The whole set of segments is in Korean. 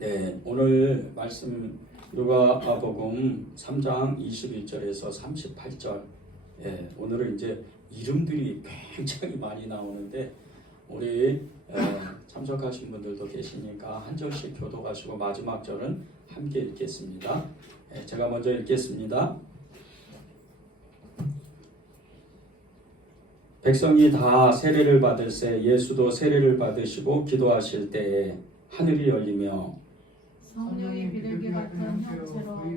네, 오늘 말씀 누가복음 3장 21절에서 38절. 오늘은 이제 이름들이 굉장히 많이 나오는데 우리 참석하신 분들도 계시니까 한 절씩 교독하시고 마지막 절은 함께 읽겠습니다. 제가 먼저 읽겠습니다. 백성이 다 세례를 받을새 예수도 세례를 받으시고 기도하실 때에 하늘이 열리며 성령이 비둘기 같은 형체로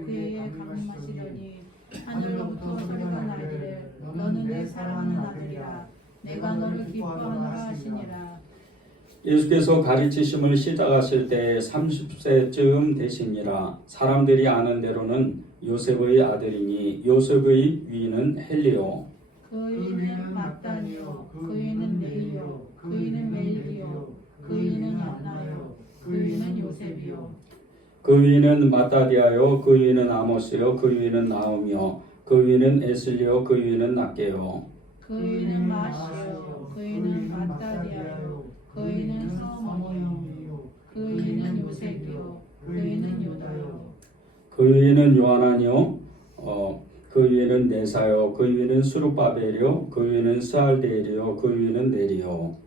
그에게 강림하시더니 하늘로부터 소리가 나기를 너는 내 사랑하는 아들이라 내가 너를 기뻐하노라 하시니라. 예수께서 가르치심을 시작하실 때 30세쯤 되시니라. 사람들이 아는 대로는 요셉의 아들이니 요셉의 위는 헬리오 그 위는 마따니요 그 위는 레이요 그 위는 멜기요 그 위는 얀나요 그 위는 요셉이요 그 위는 마따디아요 그 위는 아모스요 그 위는 나움이요 그 위는 에슬리요 그 위는 낫게요 그 위는 마시요 그 위는 마따디아요 그 위는 서머니요 그 위는 요셉이요 그 위는 유다요 그 위는 요하나니요 그 위는 네사요 그 위는 수룹바벨이요 그 위는 스알데엘이요 그 위는 네리요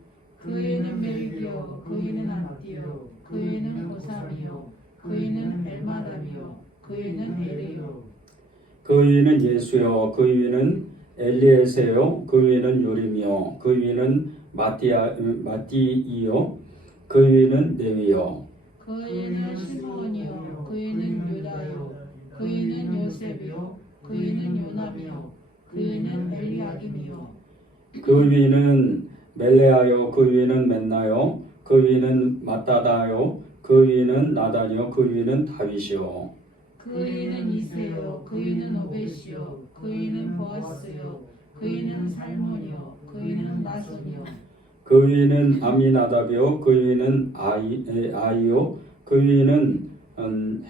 그 위는 멜기요 그 위는 안디요 그 위는 고삼이요 그 위는 엘마담이요 그 위는 에리요 그 위는 예수요 그 위는 엘리에세요 그 위는 요림이요 그 위는 마띠이요 그 위는 레위요 그 위는 시므온이요 그 위는 유다요 그 위는 요셉이요 그 위는 요남이요 그 위는 엘리야김이요 그 위는 멜레아요 그 위는 맨나요 그 위는 마따다요 그 위는 나단이요 그 위는 다윗이요 그 위는 이세요 그 위는 오벳이요 그 위는 보아스요 그 위는 살몬이요 그 위는 나손이요 그 위는 아미나답이요 그 위는 아이요 그 위는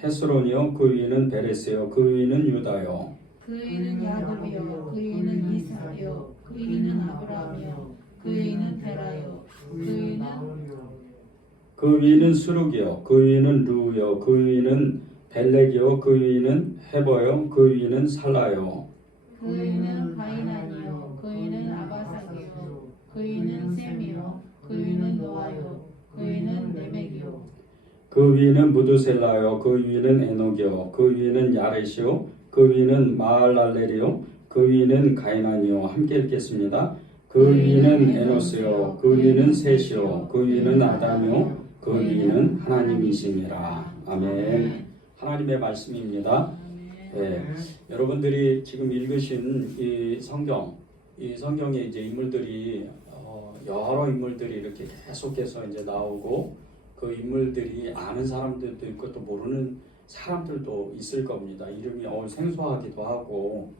헤스론이요 그 위는 베레스요 그 위는 유다요 그 위는 야곱이요 그 위는 이삭이요 그 위는 아브라함이요 그 위는 데라요 그 위는 그 위는 수룩이요 그 위는 루요 그 위는 벨렉이요 그 위는 헤버요 그 위는 살라요 그 위는 가이난이요 그 위는 아바삭이요 그 위는 셈이요 그 위는 노아요 그 위는 레멕이요 그 위는 무드셀라요 그 위는 에녹이요 그 위는 야렛이요 그 위는 마할랄렐이요 그 위는 가이난이요. 함께 읽겠습니다. 그 위는 에노스요 그 위는 셋이요 그 위는 아담이요 그 위는 하나님이시니라. 아멘. 하나님의 말씀입니다. 여러분들이 지금 읽으신 이 성경에 이제 인물들이 여러 인물들이 이렇게 계속해서 이제 나오고 그 인물들이 아는 사람들도 있고 또 모르는 사람들도 있을 겁니다. 이름이 생소하기도 하고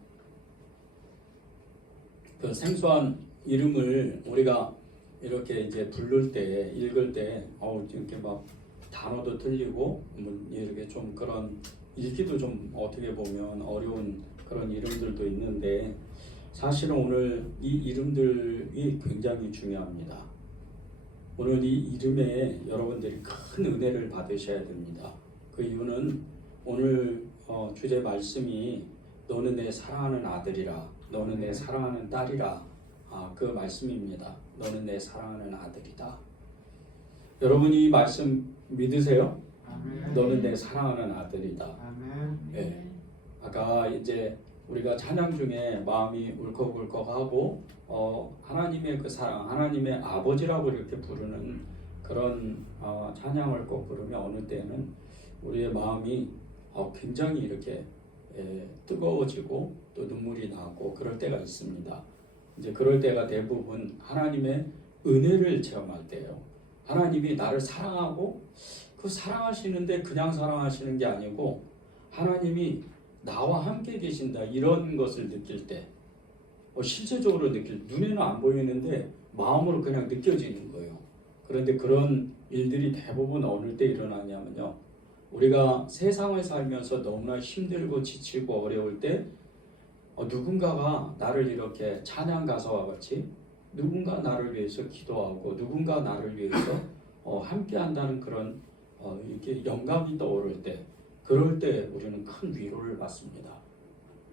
그 생소한 이름을 우리가 이렇게 이제 부를 때 읽을 때 이렇게 막 단어도 틀리고 이렇게 좀 그런 읽기도 좀 어떻게 보면 어려운 그런 이름들도 있는데 사실은 오늘 이 이름들이 굉장히 중요합니다. 오늘 이 이름에 여러분들이 큰 은혜를 받으셔야 됩니다. 그 이유는 오늘 주제 말씀이 너는 내 사랑하는 아들이라 너는 내 사랑하는 딸이라 그 말씀입니다. 너는 내 사랑하는 아들이다. 여러분이 이 말씀 믿으세요? 아멘. 너는 내 사랑하는 아들이다. 아멘. 네. 아까 이제 우리가 찬양 중에 마음이 울컥울컥하고 하나님의 그 사랑, 하나님의 아버지라고 이렇게 부르는 그런 찬양을 꼭 부르면 어느 때는 우리의 마음이 굉장히 이렇게 뜨거워지고 또 눈물이 나고 그럴 때가 있습니다. 이제 그럴 때가 대부분 하나님의 은혜를 체험할 때예요. 하나님이 나를 사랑하고 그 사랑하시는데 그냥 사랑하시는 게 아니고 하나님이 나와 함께 계신다 이런 것을 느낄 때 실제적으로 눈에는 안 보이는데 마음으로 그냥 느껴지는 거예요. 그런데 그런 일들이 대부분 어느 때 일어나냐면요. 우리가 세상을 살면서 너무나 힘들고 지치고 어려울 때 누군가가 나를 이렇게 찬양 가사와 같이 누군가 나를 위해서 기도하고 누군가 나를 위해서 함께 한다는 그런 이렇게 영감이 떠오를 때, 그럴 때 우리는 큰 위로를 받습니다.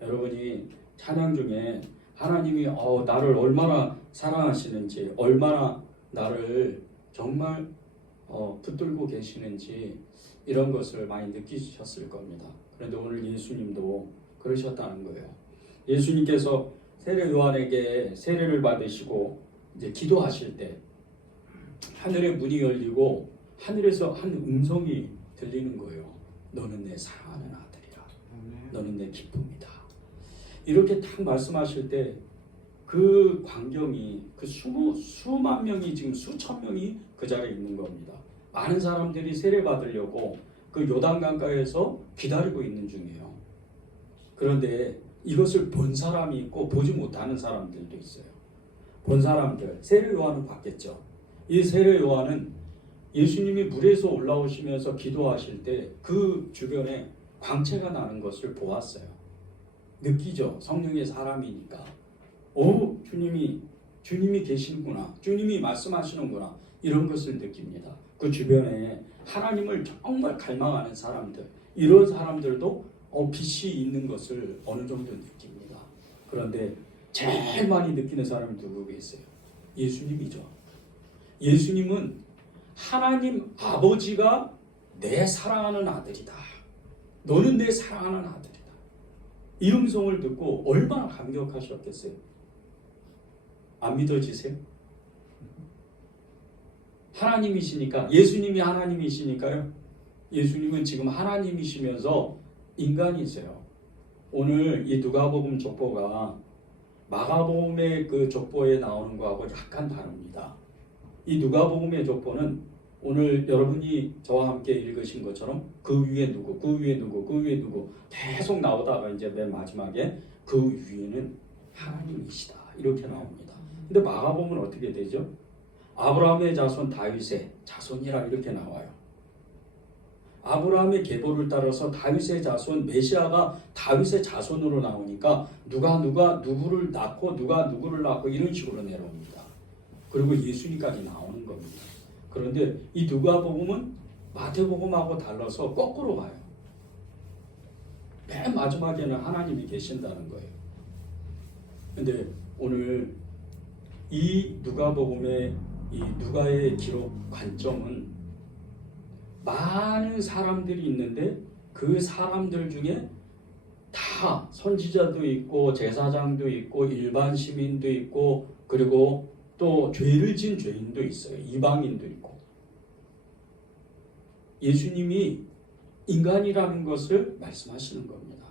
여러분이 찬양 중에 하나님이 나를 얼마나 사랑하시는지, 얼마나 나를 정말 붙들고 계시는지 이런 것을 많이 느끼셨을 겁니다. 그런데 오늘 예수님도 그러셨다는 거예요. 예수님께서 세례 요한에게 세례를 받으시고 이제 기도하실 때 하늘의 문이 열리고 하늘에서 한 음성이 들리는 거예요. 너는 내 사랑하는 아들이라. 너는 내 기쁨이다. 이렇게 딱 말씀하실 때 그 광경이 그 수만 명이 지금 수천 명이 그 자리에 있는 겁니다. 많은 사람들이 세례 받으려고 그 요단강가에서 기다리고 있는 중이에요. 그런데 이것을 본 사람이 있고 보지 못하는 사람들도 있어요. 본 사람들, 세례 요한은 봤겠죠. 이 세례 요한은 예수님이 물에서 올라오시면서 기도하실 때 그 주변에 광채가 나는 것을 보았어요. 느끼죠. 성령의 사람이니까. 주님이 계시는구나. 주님이 말씀하시는구나. 이런 것을 느낍니다. 그 주변에 하나님을 정말 갈망하는 사람들, 이런 사람들도 빛이 있는 것을 어느 정도 느낍니다. 그런데 제일 많이 느끼는 사람이 누구겠어요? 예수님이죠. 예수님은 하나님 아버지가 내 사랑하는 아들이다. 너는 내 사랑하는 아들이다. 이 음성을 듣고 얼마나 감격하셨겠어요? 안 믿어지세요? 하나님이시니까, 예수님이 하나님이시니까요. 예수님은 지금 하나님이시면서 인간이세요. 오늘 이 누가복음 족보가 마가복음의 그 족보에 나오는 거하고 약간 다릅니다. 이 누가복음의 족보는 오늘 여러분이 저와 함께 읽으신 것처럼 그 위에 누구, 그 위에 누구, 그 위에 누구 계속 나오다가 이제 맨 마지막에 그 위에는 하나님이시다 이렇게 나옵니다. 근데 마가복음은 어떻게 되죠? 아브라함의 자손 다윗의 자손이라 이렇게 나와요. 아브라함의 계보를 따라서 다윗의 자손 메시아가 다윗의 자손으로 나오니까 누가 누구를 낳고 누가 누구를 낳고 이런 식으로 내려옵니다. 그리고 예수님까지 나오는 겁니다. 그런데 이 누가복음은 마태복음하고 달라서 거꾸로 가요. 맨 마지막에는 하나님이 계신다는 거예요. 근데 오늘 이 누가복음의 이 누가의 기록 관점은 많은 사람들이 있는데 그 사람들 중에 다 선지자도 있고 제사장도 있고 일반 시민도 있고 그리고 또 죄를 지은 죄인도 있어요. 이방인도 있고. 예수님이 인간이라는 것을 말씀하시는 겁니다.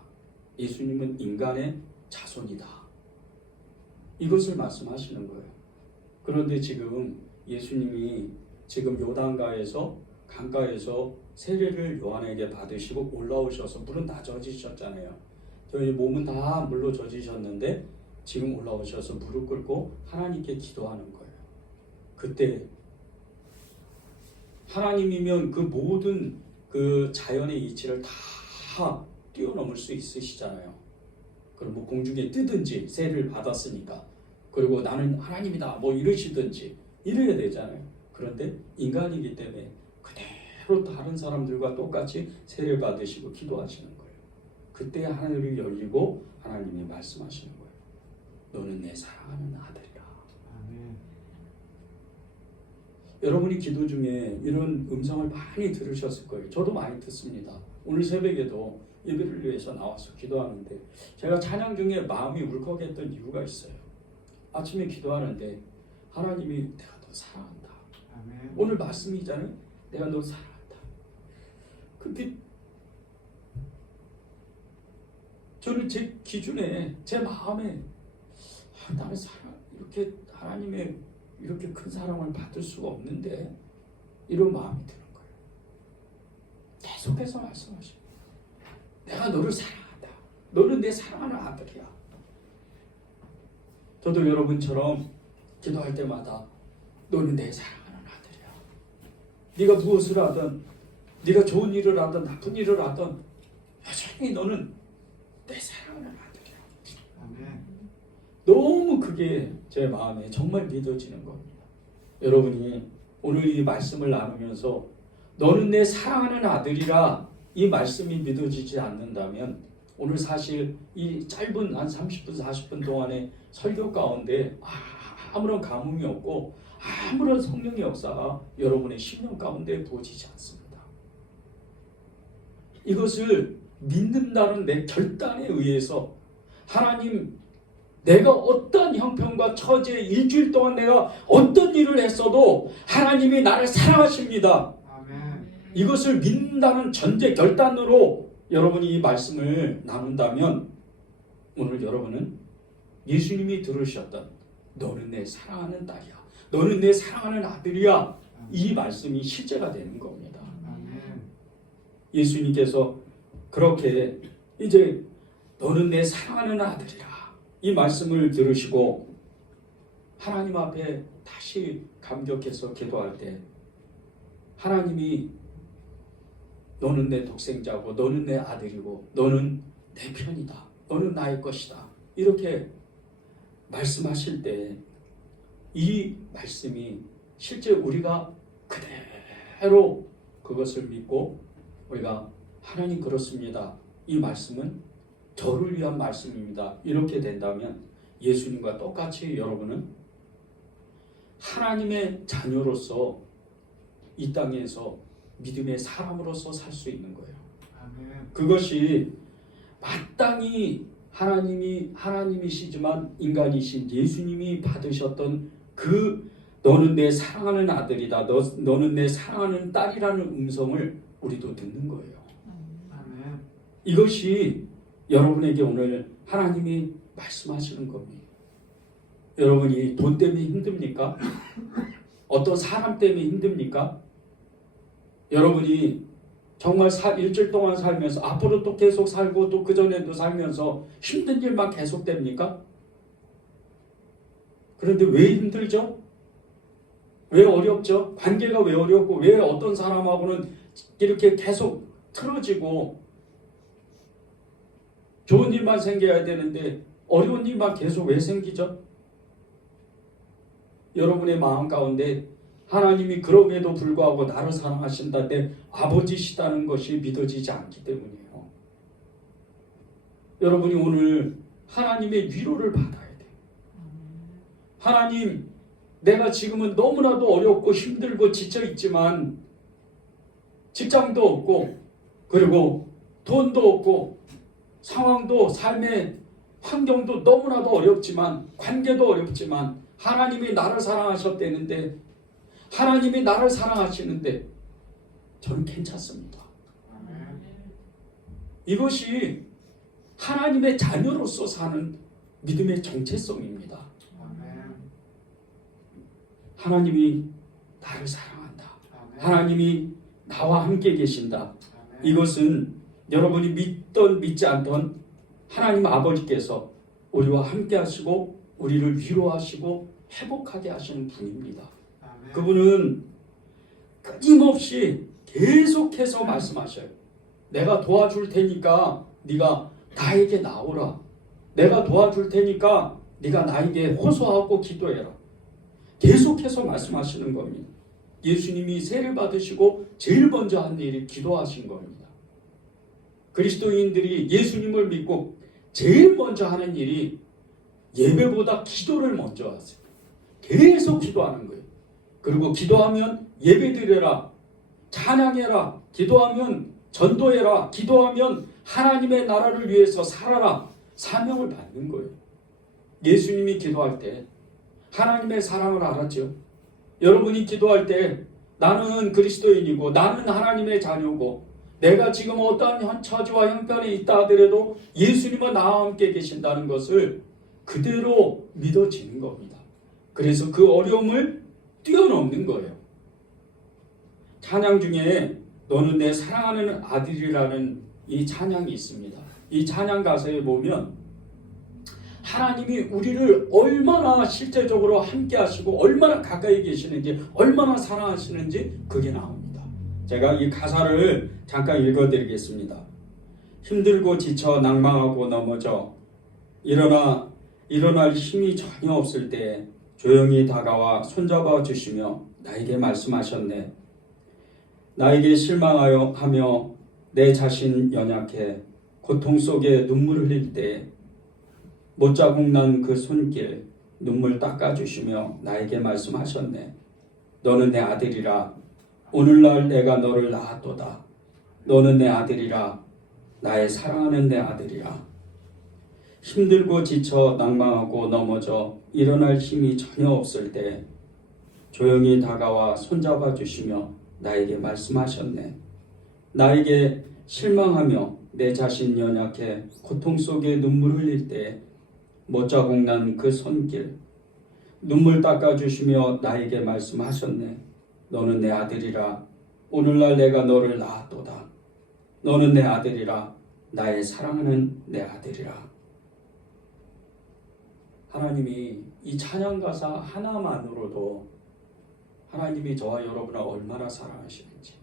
예수님은 인간의 자손이다. 이것을 말씀하시는 거예요. 그런데 지금 예수님이 지금 요단가에서 강가에서 세례를 요한에게 받으시고 올라오셔서 물은 다 젖으셨잖아요. 저희 몸은 다 물로 젖으셨는데 지금 올라오셔서 무릎 꿇고 하나님께 기도하는 거예요. 그때 하나님이면 그 모든 그 자연의 이치를 다 뛰어넘을 수 있으시잖아요. 그럼 뭐 공중에 뜨든지 세례를 받았으니까 그리고 나는 하나님이다 뭐 이러시든지 이래야 되잖아요. 그런데 인간이기 때문에 그대로 다른 사람들과 똑같이 세례를 받으시고 기도하시는 거예요. 그때 하늘이 열리고 하나님이 말씀하시는 거예요. 너는 내 사랑하는 아들이라. 아멘. 여러분이 기도 중에 이런 음성을 많이 들으셨을 거예요. 저도 많이 듣습니다. 오늘 새벽에도 예배를 위해서 나와서 기도하는데 제가 찬양 중에 마음이 울컥했던 이유가 있어요. 아침에 기도하는데 하나님이 내가 너 사랑한다. 아멘. 오늘 말씀이잖아요. 내가 너 사랑한다. 근데 저는 제 기준에 제 마음에 나는 사랑 이렇게 하나님의 이렇게 큰 사랑을 받을 수가 없는데 이런 마음이 드는 거예요. 계속해서 말씀하십니다. 내가 너를 사랑한다. 너는 내 사랑하는 아들이야. 저도 여러분처럼 기도할 때마다 너는 내 사랑하는 아들이야. 네가 무엇을 하든 네가 좋은 일을 하든 나쁜 일을 하든 여전히 너는 내 사랑하는 아들이야. 아멘. 너무 그게 제 마음에 정말 믿어지는 겁니다. 여러분이 오늘 이 말씀을 나누면서 너는 내 사랑하는 아들이라 이 말씀이 믿어지지 않는다면 오늘 사실 이 짧은 한 30분 40분 동안의 설교 가운데 아무런 감흥이 없고 아무런 성령의 역사가 여러분의 심령 가운데 부어지지 않습니다. 이것을 믿는다는 내 결단에 의해서 하나님, 내가 어떤 형편과 처지에 일주일 동안 내가 어떤 일을 했어도 하나님이 나를 사랑하십니다. 아멘. 이것을 믿는다는 전제 결단으로 여러분이 이 말씀을 나눈다면 오늘 여러분은 예수님이 들으셨던 너는 내 사랑하는 딸이야, 너는 내 사랑하는 아들이야, 이 말씀이 실제가 되는 겁니다. 아멘. 예수님께서 그렇게 이제 너는 내 사랑하는 아들이라 이 말씀을 들으시고 하나님 앞에 다시 감격해서 기도할 때 하나님이 너는 내 독생자고 너는 내 아들이고 너는 내 편이다, 너는 나의 것이다, 이렇게 말씀하실 때 이 말씀이 실제 우리가 그대로 그것을 믿고 우리가 하나님 그렇습니다, 이 말씀은 저를 위한 말씀입니다, 이렇게 된다면 예수님과 똑같이 여러분은 하나님의 자녀로서 이 땅에서 믿음의 사람으로서 살 수 있는 거예요. 아멘. 그것이 마땅히 하나님이시지만 인간이신 예수님이 받으셨던 그 너는 내 사랑하는 아들이다, 너는 내 사랑하는 딸이라는 음성을 우리도 듣는 거예요. 아멘. 이것이 여러분에게 오늘 하나님이 말씀하시는 겁니다. 여러분이 돈 때문에 힘듭니까? 어떤 사람 때문에 힘듭니까? 여러분이 정말 일주일 동안 살면서 앞으로 또 계속 살고 또 그전에도 살면서 힘든 일만 계속됩니까? 그런데 왜 힘들죠? 왜 어렵죠? 관계가 왜 어렵고 왜 어떤 사람하고는 이렇게 계속 틀어지고 좋은 일만 생겨야 되는데 어려운 일만 계속 왜 생기죠? 여러분의 마음 가운데 하나님이 그럼에도 불구하고 나를 사랑하신다, 내 아버지시다는 것이 믿어지지 않기 때문이에요. 여러분이 오늘 하나님의 위로를 받아야 돼요. 하나님, 내가 지금은 너무나도 어렵고 힘들고 지쳐있지만 직장도 없고 그리고 돈도 없고 상황도 삶의 환경도 너무나도 어렵지만 관계도 어렵지만 하나님이 나를 사랑하셨다는데 하나님이 나를 사랑하시는데 저는 괜찮습니다. 아멘. 이것이 하나님의 자녀로서 사는 믿음의 정체성입니다. 아멘. 하나님이 나를 사랑한다, 아멘. 하나님이 나와 함께 계신다, 아멘. 이것은 여러분이 믿던 믿지 않던 하나님 아버지께서 우리와 함께 하시고 우리를 위로하시고 회복하게 하시는 분입니다. 아멘. 그분은 끊임없이 계속해서 말씀하셔요. 내가 도와줄 테니까 네가 나에게 나오라. 내가 도와줄 테니까 네가 나에게 호소하고 기도해라. 계속해서 말씀하시는 겁니다. 예수님이 세례 받으시고 제일 먼저 한 일이 기도하신 겁니다. 그리스도인들이 예수님을 믿고 제일 먼저 하는 일이 예배보다 기도를 먼저 하세요. 계속 기도하는 거예요. 그리고 기도하면 예배드려라, 찬양해라, 기도하면 전도해라, 기도하면 하나님의 나라를 위해서 살아라, 사명을 받는 거예요. 예수님이 기도할 때 하나님의 사랑을 알았죠. 여러분이 기도할 때 나는 그리스도인이고 나는 하나님의 자녀고 내가 지금 어떠한 처지와 형편에 있다 하더라도 예수님은 나와 함께 계신다는 것을 그대로 믿어지는 겁니다. 그래서 그 어려움을 뛰어넘는 거예요. 찬양 중에 너는 내 사랑하는 아들이라는 이 찬양이 있습니다. 이 찬양 가사에 보면 하나님이 우리를 얼마나 실제적으로 함께 하시고 얼마나 가까이 계시는지 얼마나 사랑하시는지 그게 나옵니다. 제가 이 가사를 잠깐 읽어드리겠습니다. 힘들고 지쳐 낭망하고 넘어져 일어날 힘이 전혀 없을 때 조용히 다가와 손잡아 주시며 나에게 말씀하셨네. 나에게 실망하여 하며 내 자신 연약해 고통 속에 눈물 흘릴 때 못자국 난 그 손길 눈물 닦아주시며 나에게 말씀하셨네. 너는 내 아들이라. 오늘날 내가 너를 낳았도다. 너는 내 아들이라. 나의 사랑하는 내 아들이라. 힘들고 지쳐 낭망하고 넘어져 일어날 힘이 전혀 없을 때 조용히 다가와 손잡아 주시며 나에게 말씀하셨네. 나에게 실망하며 내 자신 연약해 고통 속에 눈물 흘릴 때 못자국 난 그 손길 눈물 닦아주시며 나에게 말씀하셨네. 너는 내 아들이라. 오늘날 내가 너를 낳았도다. 너는 내 아들이라. 나의 사랑하는 내 아들이라. 하나님이 이 찬양 가사 하나만으로도 하나님이 저와 여러분을 얼마나 사랑하시는지,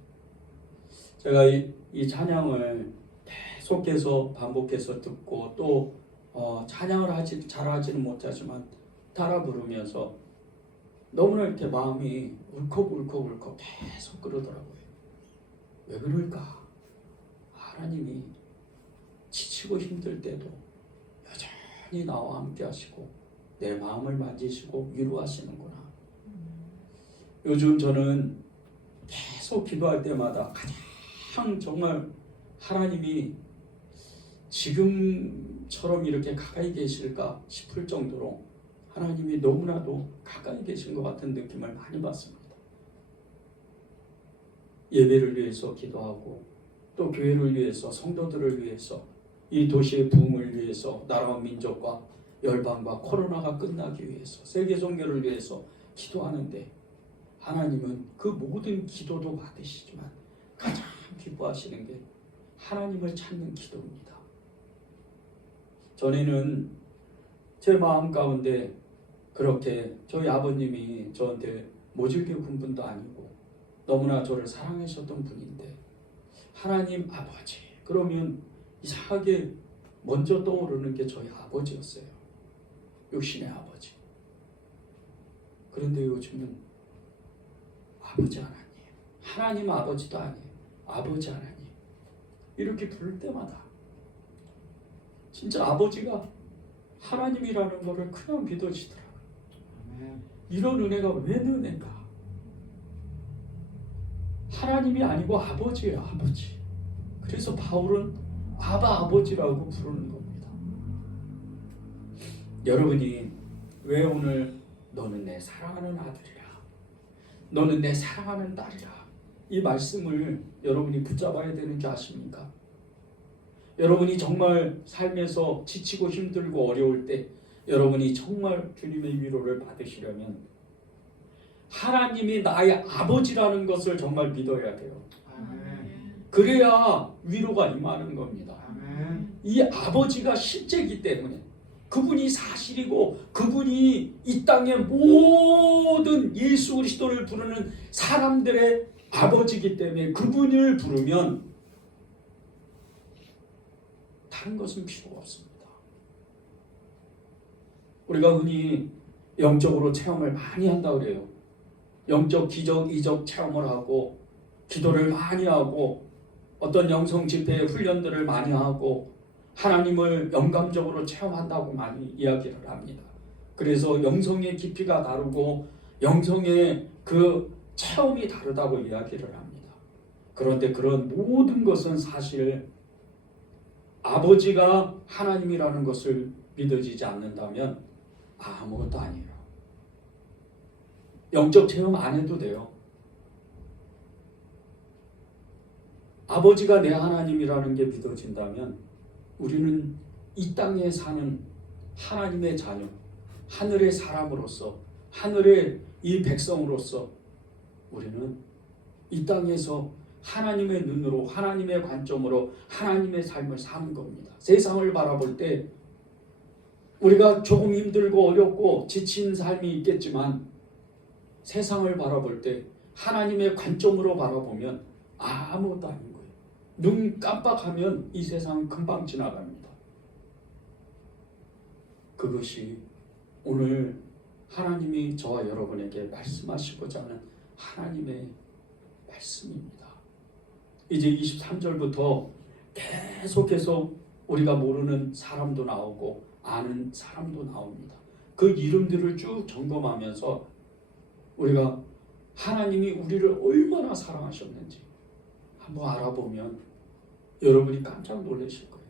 제가 이 찬양을 계속해서 반복해서 듣고 또 찬양을 잘하지는 못하지만 따라 부르면서 너무나 이렇게 마음이 울컥울컥 계속 그러더라고요. 왜 그럴까? 하나님이 지치고 힘들 때도 여전히 나와 함께 하시고 내 마음을 만지시고 위로하시는구나. 요즘 저는 계속 기도할 때마다 가장 정말 하나님이 지금처럼 이렇게 가까이 계실까 싶을 정도로 하나님이 너무나도 가까이 계신 것 같은 느낌을 많이 받습니다. 예배를 위해서 기도하고 또 교회를 위해서, 성도들을 위해서, 이 도시의 부흥을 위해서, 나라와 민족과 열방과 코로나가 끝나기 위해서, 세계 종교를 위해서 기도하는데 하나님은 그 모든 기도도 받으시지만 가장 기뻐하시는 게 하나님을 찾는 기도입니다. 전에는 제 마음 가운데 그렇게 저희 아버님이 저한테 모질게 군 분도 아니고 너무나 저를 사랑하셨던 분인데 하나님 아버지 그러면 이상하게 먼저 떠오르는 게 저희 아버지였어요. 육신의 아버지. 그런데 요즘은 아버지 하나님, 하나님 아버지도 아니에요. 아버지 하나님 이렇게 부를 때마다 진짜 아버지가 하나님이라는 것을 그냥 믿어지더라고요. 이런 은혜가 웬 은혜인가? 하나님이 아니고 아버지예요, 아버지. 그래서 바울은 아버지라고 부르는 겁니다. 여러분이 왜 오늘 너는 내 사랑하는 아들이라, 너는 내 사랑하는 딸이라 이 말씀을 여러분이 붙잡아야 되는 줄 아십니까? 여러분이 정말 삶에서 지치고 힘들고 어려울 때 여러분이 정말 주님의 위로를 받으시려면 하나님이 나의 아버지라는 것을 정말 믿어야 돼요. 그래야 위로가 임하는 겁니다. 이 아버지가 실제이기 때문에 그분이 사실이고 그분이 이 땅의 모든 예수 그리스도를 부르는 사람들의 아버지이기 때문에 그분을 부르면 다른 것은 필요가 없습니다. 우리가 흔히 영적으로 체험을 많이 한다고 그래요. 영적 기적, 이적 체험을 하고 기도를 많이 하고 어떤 영성 집회의 훈련들을 많이 하고 하나님을 영감적으로 체험한다고 많이 이야기를 합니다. 그래서 영성의 깊이가 다르고 영성의 그 체험이 다르다고 이야기를 합니다. 그런데 그런 모든 것은 사실 아버지가 하나님이라는 것을 믿어지지 않는다면 아무것도 아니에요. 영적 체험 안 해도 돼요. 아버지가 내 하나님이라는 게 믿어진다면 우리는 이 땅에 사는 하나님의 자녀, 하늘의 사람으로서, 하늘의 이 백성으로서 우리는 이 땅에서 하나님의 눈으로, 하나님의 관점으로 하나님의 삶을 사는 겁니다. 세상을 바라볼 때 우리가 조금 힘들고 어렵고 지친 삶이 있겠지만 세상을 바라볼 때 하나님의 관점으로 바라보면 아무것도 아닌 거예요. 눈 깜빡하면 이 세상은 금방 지나갑니다. 그것이 오늘 하나님이 저와 여러분에게 말씀하시고자 하는 하나님의 말씀입니다. 이제 23절부터 계속해서 우리가 모르는 사람도 나오고 아는 사람도 나옵니다. 그 이름들을 쭉 점검하면서 우리가 하나님이 우리를 얼마나 사랑하셨는지 한번 알아보면 여러분이 깜짝 놀라실 거예요.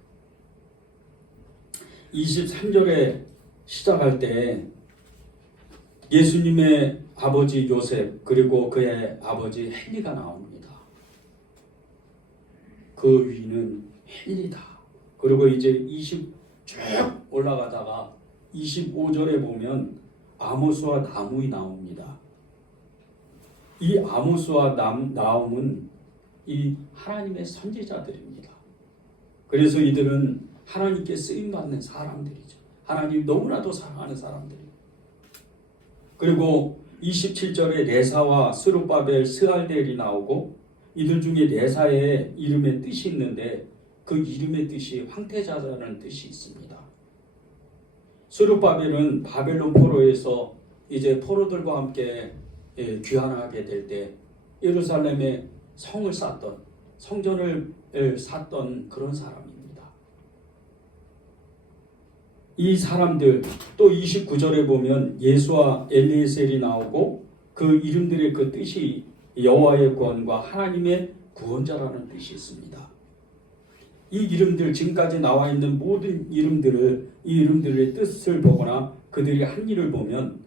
23절에 시작할 때 예수님의 아버지 요셉 그리고 그의 아버지 헨리가 나옵니다. 그 위는 헨리다. 그리고 이제 20 쭉 올라가다가 25절에 보면 아모스와 나움이 나옵니다. 이 아모스와 나움은 이 하나님의 선지자들입니다. 그래서 이들은 하나님께 쓰임받는 사람들이죠. 하나님 너무나도 사랑하는 사람들이에요. 그리고 27절에 레사와 스룹바벨, 스알델이 나오고 이들 중에 레사의 이름의 뜻이 있는데 그 이름의 뜻이 황태자라는 뜻이 있습니다. 스룹바벨은 바벨론 포로에서 이제 포로들과 함께 귀환하게 될 때 예루살렘에 성을 쌓던 성전을 쌓던 그런 사람입니다. 이 사람들 또 29절에 보면 예수와 엘리에셀이 나오고 그 이름들의 그 뜻이 여호와의 구원과 하나님의 구원자라는 뜻이 있습니다. 이 이름들 지금까지 나와 있는 모든 이름들을 이 이름들의 뜻을 보거나 그들이 한 일을 보면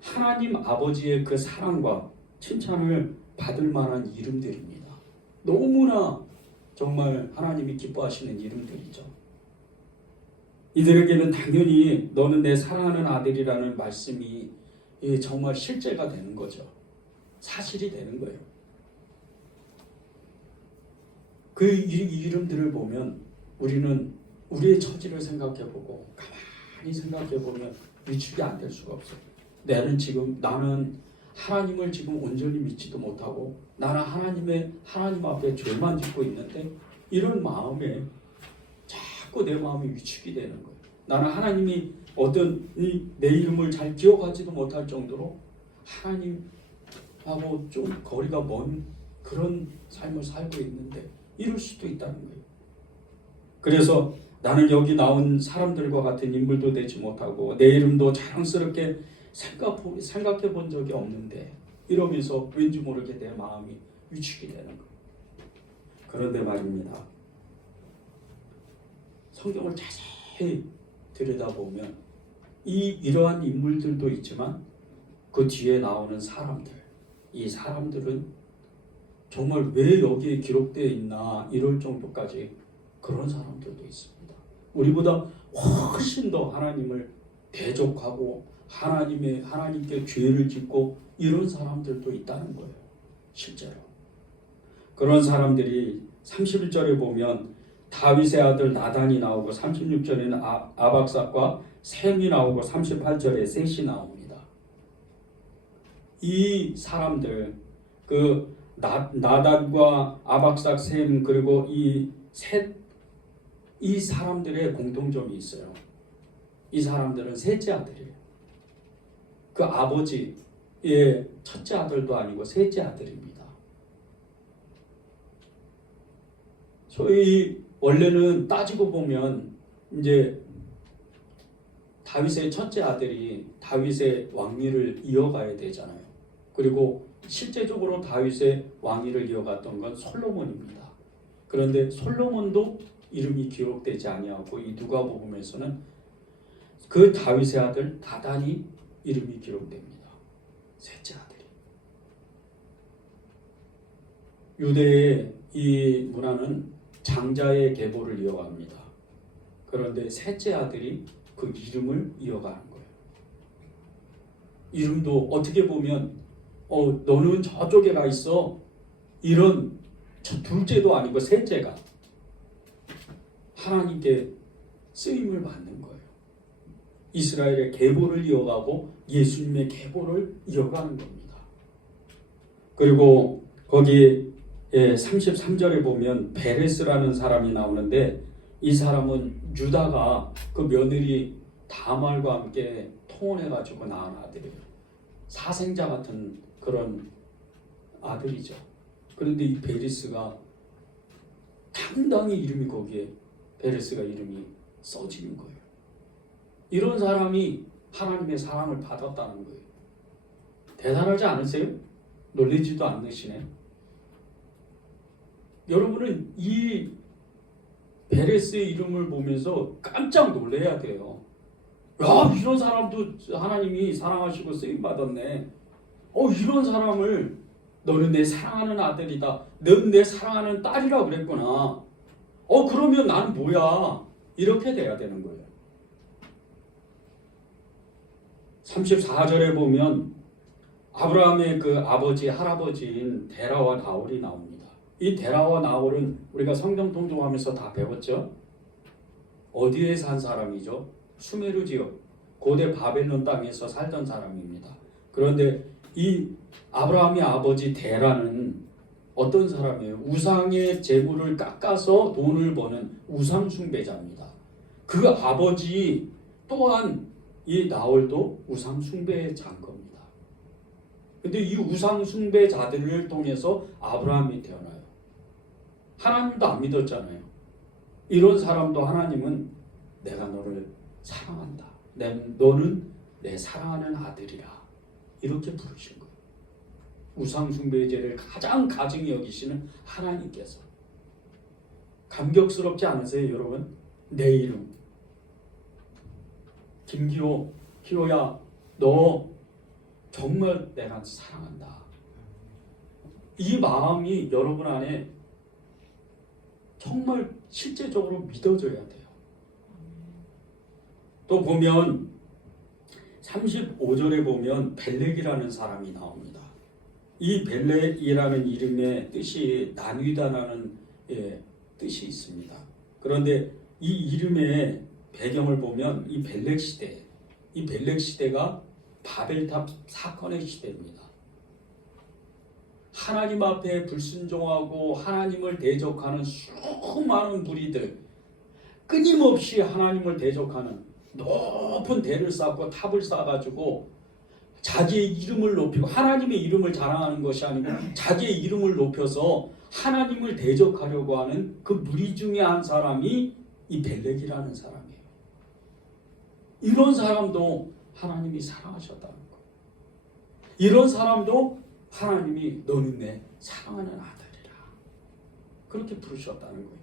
하나님 아버지의 그 사랑과 칭찬을 받을 만한 이름들입니다. 너무나 정말 하나님이 기뻐하시는 이름들이죠. 이들에게는 당연히 너는 내 사랑하는 아들이라는 말씀이 정말 실제가 되는 거죠. 사실이 되는 거예요. 그 이름들을 보면 우리는 우리의 처지를 생각해보고 가만히 생각해보면 위축이 안 될 수가 없어요. 나는 하나님을 지금 온전히 믿지도 못하고 나는 하나님 앞에 죄만 짓고 있는데 이런 마음에 자꾸 내 마음이 위축이 되는 거예요. 나는 하나님이 어떤 내 이름을 잘 기억하지도 못할 정도로 하나님하고 좀 거리가 먼 그런 삶을 살고 있는데 이럴 수도 있다는 거예요. 그래서 나는 여기 나온 사람들과 같은 인물도 되지 못하고 내 이름도 자랑스럽게 생각해 본 적이 없는데 이러면서 왠지 모르게 내 마음이 위축이 되는 거예요. 그런데 말입니다. 성경을 자세히 들여다보면 이러한 인물들도 있지만 그 뒤에 나오는 사람들, 이 사람들은 정말 왜 여기에 기록되어 있나 이럴 정도까지 그런 사람들도 있습니다. 우리보다 훨씬 더 하나님을 대적하고 하나님께 죄를 짓고 이런 사람들도 있다는 거예요. 실제로. 그런 사람들이 31절에 보면 다윗의 아들 나단이 나오고 36절에는 아박삭과 셈이 나오고 38절에 셋이 나옵니다. 이 사람들 그 나단과 아박삭, 셈 그리고 이 사람들의 공통점이 있어요. 이 사람들은 셋째 아들이에요. 그 아버지의 첫째 아들도 아니고 셋째 아들입니다. 소위 원래는 따지고 보면 이제 다윗의 첫째 아들이 다윗의 왕위를 이어가야 되잖아요. 그리고 실제적으로 다윗의 왕위를 이어갔던 건 솔로몬입니다. 그런데 솔로몬도 이름이 기록되지 아니하고 이 누가복음에서는 그 다윗의 아들 나단이 이름이 기록됩니다. 셋째 아들이. 유대의 이 문화는 장자의 계보를 이어갑니다. 그런데 셋째 아들이 그 이름을 이어가는 거예요. 이름도 어떻게 보면 너는 저쪽에 가 있어. 이런 둘째도 아니고 셋째가 하나님께 쓰임을 받는 거예요. 이스라엘의 계보를 이어가고 예수님의 계보를 이어가는 겁니다. 그리고 거기 33절에 보면 베레스라는 사람이 나오는데 이 사람은 유다가 그 며느리 다말과 함께 통혼해가지고 낳은 아들이에요. 사생자 같은 그런 아들이죠. 그런데 이 베레스가 당당히 이름이 거기에 베레스가 이름이 써지는 거예요. 이런 사람이 하나님의 사랑을 받았다는 거예요. 대단하지 않으세요? 놀리지도 않으시네. 여러분은 이 베레스의 이름을 보면서 깜짝 놀래야 돼요. 야, 이런 사람도 하나님이 사랑하시고 쓰임 받았네. 이런 사람을 너는 내 사랑하는 아들이다. 너는 내 사랑하는 딸이라 그랬구나. 그러면 나는 뭐야? 이렇게 돼야 되는 거예요. 34절에 보면 아브라함의 그 아버지, 할아버지인 데라와 나홀이 나옵니다. 이 데라와 나홀은 우리가 성경 통독하면서 다 배웠죠? 어디에 산 사람이죠? 수메르 지역, 고대 바벨론 땅에서 살던 사람입니다. 그런데 이 아브라함의 아버지 데라는 어떤 사람이에요? 우상의 재물을 깎아서 돈을 버는 우상 숭배자입니다. 그 아버지 또한 이 나홀도 우상 숭배자인 겁니다. 근데 이 우상 숭배자들을 통해서 아브라함이 태어나요. 하나님도 안 믿었잖아요. 이런 사람도 하나님은 내가 너를 사랑한다. 너는 내 사랑하는 아들이라. 이렇게 부르신 거예요. 우상 숭배제를 가장 가증히 여기시는 하나님께서. 감격스럽지 않으세요, 여러분? 내 이름. 김기호, 기호야, 너 정말 내가 사랑한다. 이 마음이 여러분 안에 정말 실제적으로 믿어져야 돼요. 또 보면 35절에 보면 벨렉이라는 사람이 나옵니다. 이 벨렉이라는 이름의 뜻이 나뉘다라는 뜻이 있습니다. 그런데 이 이름의 배경을 보면 이 벨렉 시대가 바벨탑 사건의 시대입니다. 하나님 앞에 불순종하고 하나님을 대적하는 수많은 무리들, 끊임없이 하나님을 대적하는 높은 대를 쌓고 탑을 쌓아가지고 자기의 이름을 높이고 하나님의 이름을 자랑하는 것이 아니고 자기의 이름을 높여서 하나님을 대적하려고 하는 그 무리 중에 한 사람이 이 벨렉이라는 사람이에요. 이런 사람도 하나님이 사랑하셨다는 거예요. 이런 사람도 하나님이 너는 내 사랑하는 아들이라 그렇게 부르셨다는 거예요.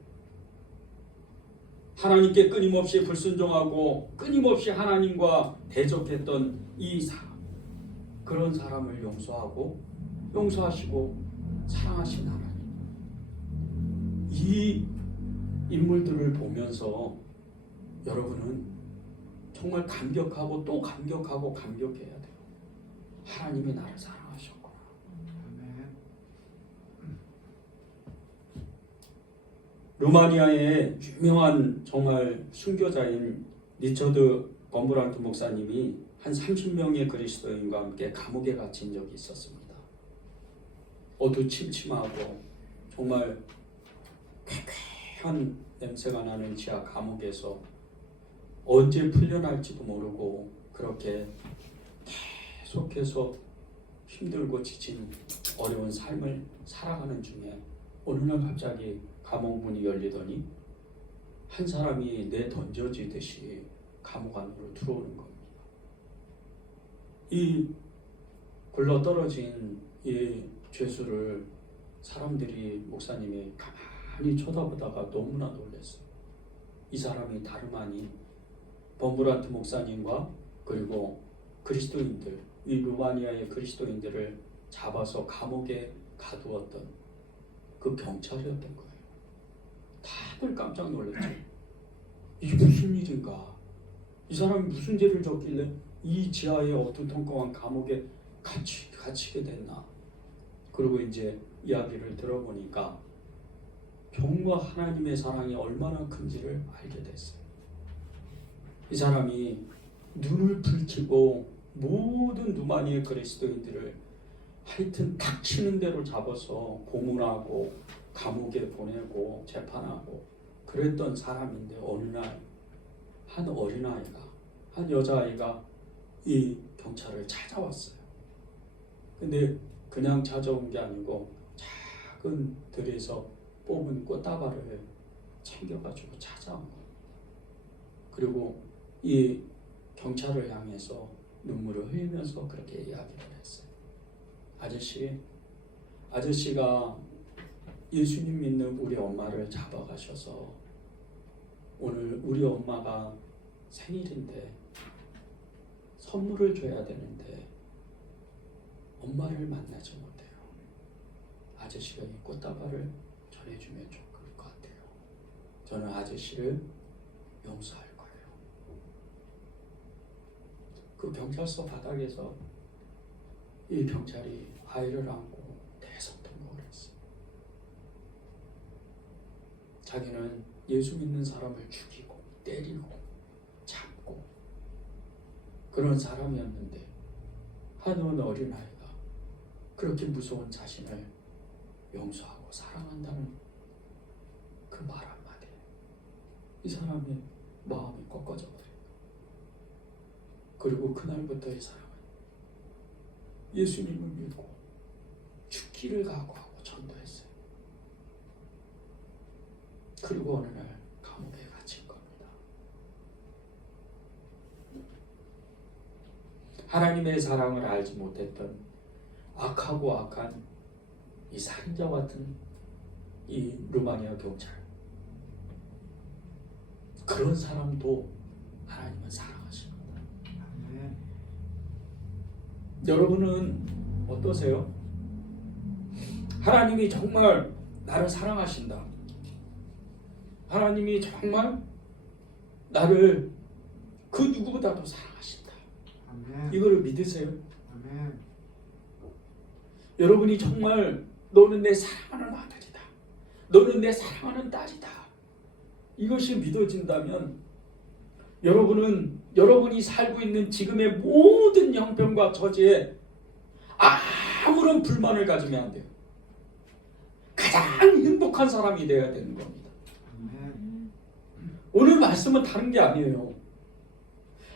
하나님께 끊임없이 불순종하고 끊임없이 하나님과 대적했던 이 사람, 그런 사람을 용서하시고 사랑하신 하나님. 이 인물들을 보면서 여러분은 정말 감격하고 또 감격해야 돼요. 하나님이 나를 사랑하셨구나. 루마니아의 유명한 정말 순교자인 리처드 범브란트 목사님이 한 30명의 그리스도인과 함께 감옥에 갇힌 적이 있었습니다. 어두침침하고 정말 쾌쾌한 냄새가 나는 지하 감옥에서 언제 풀려날지도 모르고 그렇게 계속해서 힘들고 지친 어려운 삶을 살아가는 중에 어느 날 갑자기 감옥 문이 열리더니 한 사람이 내던져지듯이 감옥 안으로 들어오는 겁니다. 이 굴러떨어진 이 죄수를 사람들이 목사님이 가만히 쳐다보다가 너무나 놀랐어요. 이 사람이 다름 아닌 범브란트 목사님과 그리고 그리스도인들, 이 루마니아의 그리스도인들을 잡아서 감옥에 가두었던 그 경찰이었던 거예요. 다들 깜짝 놀랐죠. 이게 무슨 일인가? 이 사람이 무슨 죄를 졌길래 이 지하의 어두컴컴한 감옥에 갇히게 됐나? 그리고 이제 이야기를 들어보니까 정말 하나님의 사랑이 얼마나 큰지를 알게 됐어요. 이 사람이 눈을 불키고 모든 루마니아 그리스도인들을 하여튼 닥치는 대로 잡아서 고문하고 감옥에 보내고 재판하고 그랬던 사람인데 어느 날 한 어린아이가, 한 여자아이가 이 경찰을 찾아왔어요. 근데 그냥 찾아온 게 아니고 작은 들에서 뽑은 꽃다발을 챙겨가지고 찾아온 거예요. 그리고 이 경찰을 향해서 눈물을 흘리면서 그렇게 이야기를 했어요. 아저씨가 예수님 믿는 우리 엄마를 잡아가셔서 오늘 우리 엄마가 생일인데 선물을 줘야 되는데 엄마를 만나지 못해요. 아저씨가 이 꽃다발을 전해주면 좋을 것 같아요. 저는 아저씨를 용서할 거예요. 그 경찰서 바닥에서 이 경찰이 아이를 안고 대성통곡을 했어요. 자기는 예수 믿는 사람을 죽이고 때리고 잡고 그런 사람이었는데 한온 어린아이가 그렇게 무서운 자신을 용서하고 사랑한다는 그 말 한마디에 이 사람의 마음이 꺾어져 버려요. 그리고 그날부터 이 사람은 예수님을 믿고 죽기를 각오하고 전도했어요. 그리고 어느 날 감옥에 갇힌 겁니다. 하나님의 사랑을 알지 못했던 악하고 악한 이 살인자 같은 이 루마니아 경찰, 그런 사람도 하나님은 사랑하십니다. 아멘. 여러분은 어떠세요? 하나님이 정말 나를 사랑하신다. 하나님이 정말 나를 그 누구보다도 사랑하신다. 아멘. 이걸 믿으세요? 아멘. 여러분이 정말 너는 내 사랑하는 아들이다. 너는 내 사랑하는 딸이다. 이것이 믿어진다면 여러분이 살고 있는 지금의 모든 형편과 처지에 아무런 불만을 가지면 안 돼요. 가장 행복한 사람이 되어야 되는 겁니다. 아멘. 오늘 말씀은 다른 게 아니에요.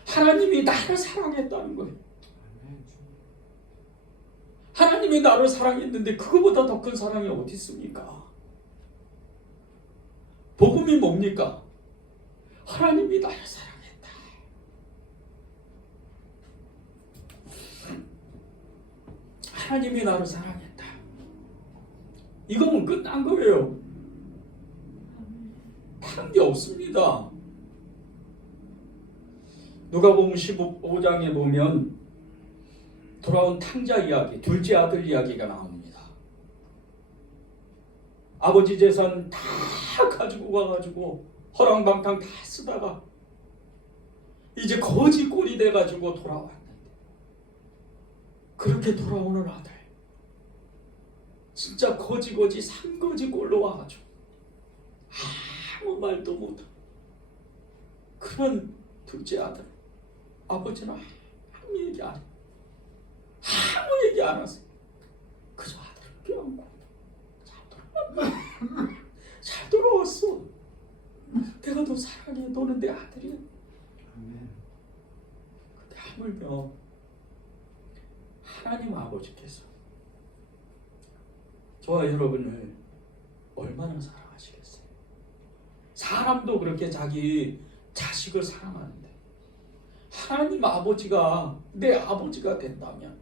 하나님이 나를 사랑했다는 거예요. 아멘. 하나님이 나를 사랑했는데 그거보다 더 큰 사랑이 어디 있습니까? 복음이 뭡니까? 하나님이 나를 사랑했다. 하나님이 나를 사랑했다. 이거면 끝난 거예요. 다른 게 없습니다. 누가복음 15장에 보면 돌아온 탕자 이야기, 둘째 아들 이야기가 나옵니다. 아버지 재산 다 가지고 가가지고 허랑방탕 다 쓰다가 이제 거지 꼴이 돼가지고 돌아왔는데 그렇게 돌아오는 아들, 진짜 거지 산거지 꼴로 와가지고 아무 말도 못하고 그런 둘째 아들, 아버지는 아무 얘기 안 해요. 아무 얘기 안 하세요. 그저 아들을 껴안고 잘 돌아왔어. 내가 너 사랑해. 너는 내 아들이야. 아멘. 근데 하물며 하나님 아버지께서 저와 여러분을 얼마나 사랑하시겠어요? 사람도 그렇게 자기 자식을 사랑하는데 하나님 아버지가 내 아버지가 된다면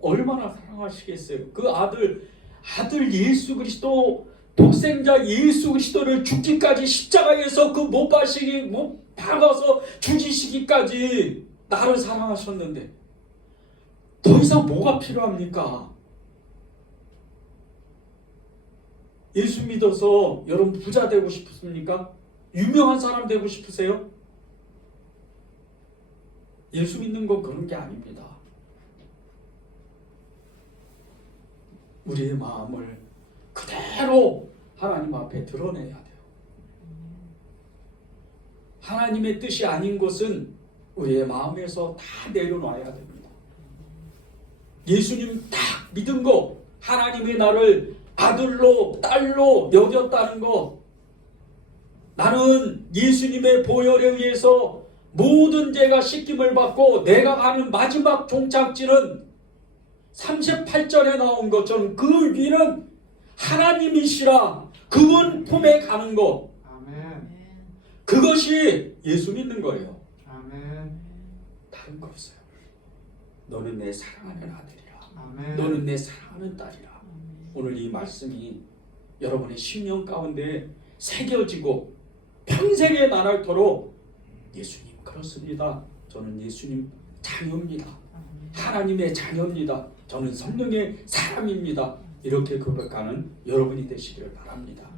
얼마나 사랑하시겠어요? 그 아들 예수 그리스도, 독생자 예수 그리스도를 죽기까지 십자가에서 그 못 박아서 죽이시기까지 나를 사랑하셨는데 더 이상 뭐가 필요합니까? 예수 믿어서 여러분 부자 되고 싶습니까? 유명한 사람 되고 싶으세요? 예수 믿는 건 그런 게 아닙니다. 우리의 마음을 그대로 하나님 앞에 드러내야 돼요. 하나님의 뜻이 아닌 것은 우리의 마음에서 다 내려놔야 됩니다. 예수님 딱 믿은 거, 하나님이 나를 아들로 딸로 여겼다는 거, 나는 예수님의 보혈에 의해서 모든 죄가 씻김을 받고 내가 가는 마지막 종착지는 38절에 나온 것처럼 그 위는 하나님이시라, 그분 품에 가는 것, 아멘. 그것이 예수 믿는 거예요. 아멘. 다른 거 없어요. 너는 내 사랑하는 아들이라. 아멘. 너는 내 사랑하는 딸이라. 오늘 이 말씀이 여러분의 심령 가운데 새겨지고 평생에 나날토록 예수님 그렇습니다. 저는 예수님 자녀입니다. 하나님의 자녀입니다. 저는 성령의 사람입니다. 이렇게 고백하는 여러분이 되시기를 바랍니다.